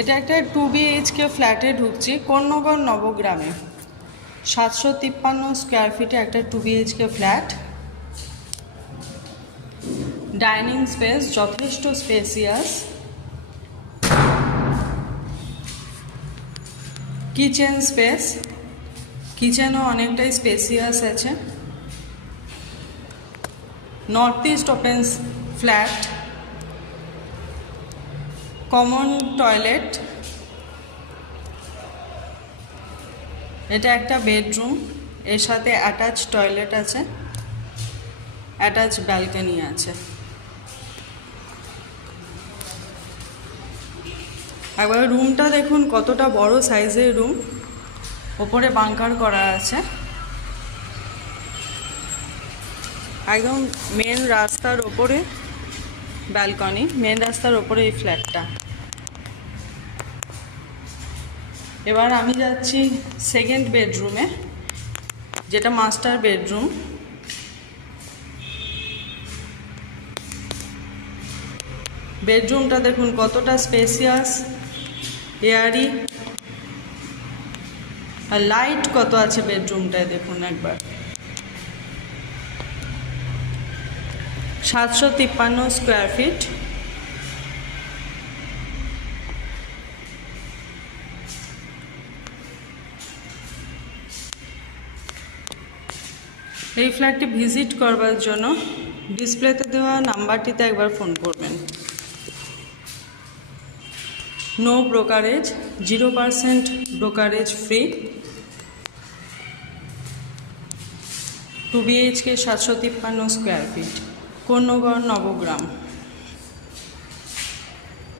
এটা একটা 2BHK ফ্ল্যাটে ঢুকছি কর্ণগর নবগ্রামে। 753 স্কোয়ার ফিটে একটা 2BHK ফ্ল্যাট। ডাইনিং স্পেস যথেষ্ট স্পেসিয়াস। কিচেন স্পেস, কিচেনও অনেকটাই স্পেসিয়াস আছে। North east open flat, common toilet. এটা একটা বেডরুম, এর সাথে অ্যাটাচ টয়লেট আছে, অ্যাটাচ ব্যালকনি আছে। একবার রুমটা দেখুন কতটা বড় সাইজের রুম, ওপরে বাংকার করা আছে। একদম মেন রাস্তার ওপরে ব্যালকনি, মেন রাস্তার ওপরে এই ফ্ল্যাটটা। এবার আমি যাচ্ছি সেকেন্ড বেডরুমে, যেটা মাস্টার বেডরুম। বেডরুমটা দেখুন কতটা স্পেসিয়াস, এয়ারি, আর লাইট কত আছে বেডরুমটায় দেখুন একবার। 753 স্কোয়ার ফিট। এই ফ্ল্যাটটি ভিজিট করবার জন্য ডিসপ্লেতে দেওয়া নাম্বারটিতে একবার ফোন করবেন। No brokerage, 0% brokerage free. 2BHK 753 square feet, Konnagar Nabagram.